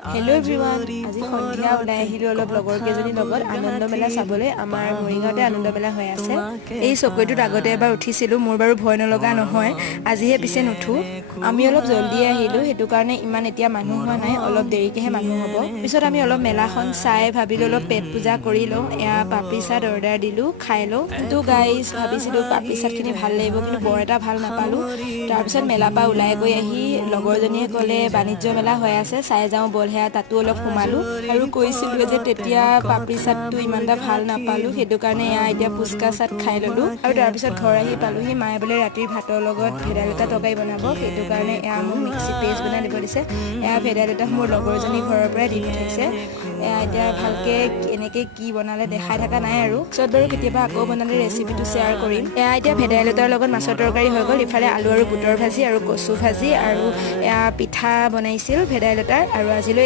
hello' everyone আজি সন্ধিয়া ওলাই আহিলোঁ অলপ লগৰ কেইজনীৰ লগত আনন্দ মেলা চাবলৈ আমাৰ মৰিগাঁৱতে আনন্দ মেলা হৈ আছে এই চকৰিটোত আগতে এবাৰ উঠিছিলোঁ মোৰ বাৰু ভয় নলগা নহয় আজিহে পিছে নুঠো আমি অলপ জল্দি আহিলোঁ সেইটো কাৰণে ইমান এতিয়া মানুহ হোৱা নাই অলপ দেৰিকেহে মানুহ হ'ব পিছত আমি অলপ মেলাখন চাই ভাবিলোঁ অলপ পেট পূজা কৰি লওঁ এয়া পাপৰি চাট অৰ্ডাৰ দিলোঁ খাই লওঁ কিন্তু গাইজ ভাবিছিলোঁ পাপৰি চাটখিনি ভাল লাগিব কিন্তু বৰ এটা ভাল নাপালোঁ তাৰপিছত মেলাৰ পৰা ওলাই গৈ আহি লগৰজনীয়ে ক'লে বাণিজ্য মেলা হৈ আছে চাই যাওঁ বল সেয়া তাতো অলপ সোমালোঁ আৰু কৈছিলোঁ যে তেতিয়া পাপৰি চাটটো ইমান এটা ভাল নাপালোঁ সেইটো কাৰণে এয়া এতিয়া পুচকা চাট খাই ল'লোঁ আৰু তাৰপিছত ঘৰ আহি পালোঁহি মায়ে বোলে ৰাতিৰ ভাতৰ লগত ভেদাইলতা তৰকাৰী বনাব সেইটো কাৰণে এয়া মোক মিক্সি পেষ্ট বনাই দিব দিছে এয়া ভেদাইলতা মোৰ লগৰজনী ঘৰৰ পৰাই দি পঠাইছে এয়া এতিয়া ভালকৈ এনেকৈ কি বনালে দেখাই থকা নাই আৰু পিছত বাৰু কেতিয়াবা আকৌ বনালে ৰেচিপিটো শ্বেয়াৰ কৰিম এয়া এতিয়া ভেদাইলতাৰ লগত মাছৰ তৰকাৰী হৈ গ'ল ইফালে আলু আৰু বুটৰ ভাজি আৰু কচু ভাজি আৰু এয়া পিঠা বনাইছিল ভেদাইলতাৰ আৰু আজি